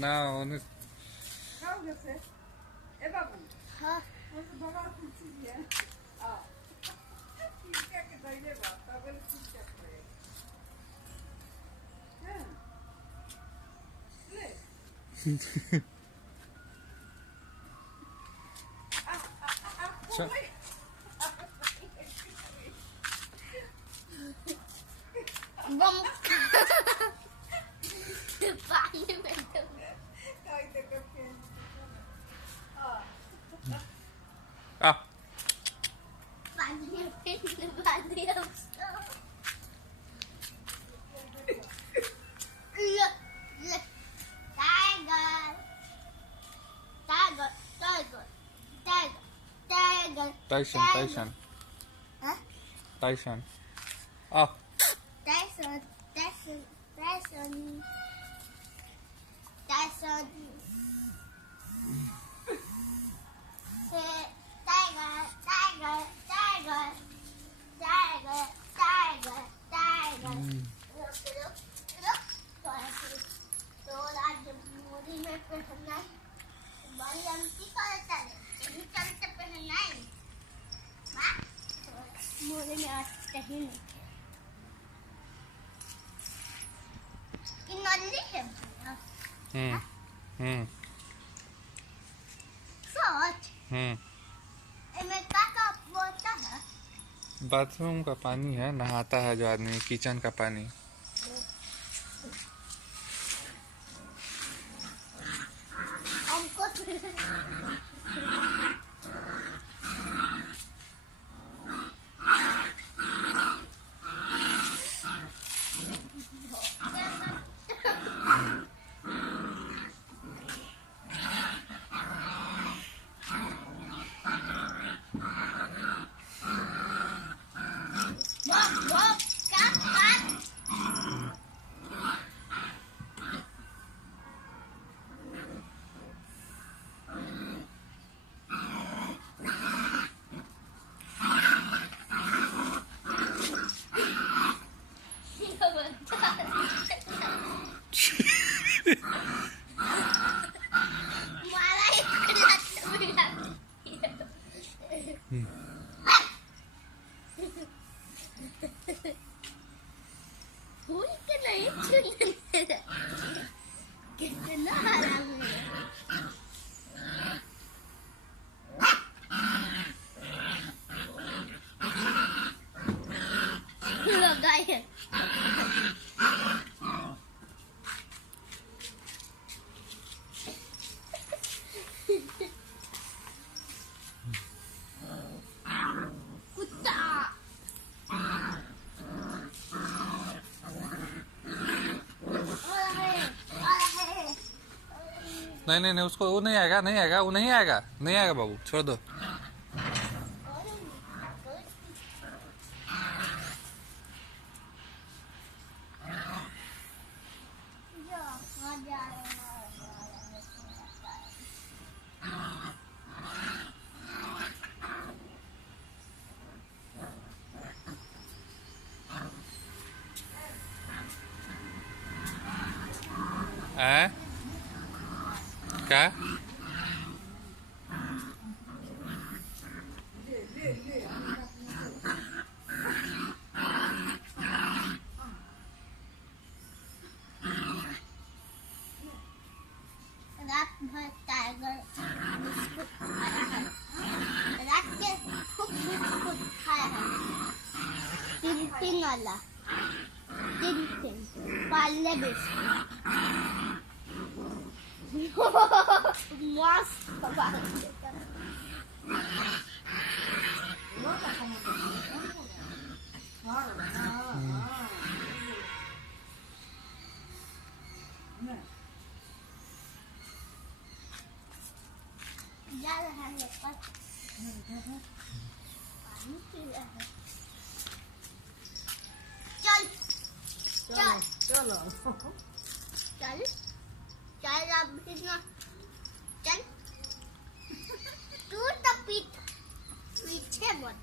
ना उन्हें Tyson. Tyson. Oh. Tyson. Bathroom का पानी है, नहाता है जो आदमी, किचन का पानी। नहीं, उसको वो नहीं आएगा, वो नहीं आएगा बाबू, छोड़ दो। क्या? रात भर टाइगर बिस्कुट खाया है, रात के खूब बिस्कुट खाया है, तीन वाला, तीन पार्ले बिस्कुट मस्त बात जा रहा है पर पानी पी रहा है। चल अब चल तू तो पीछे मत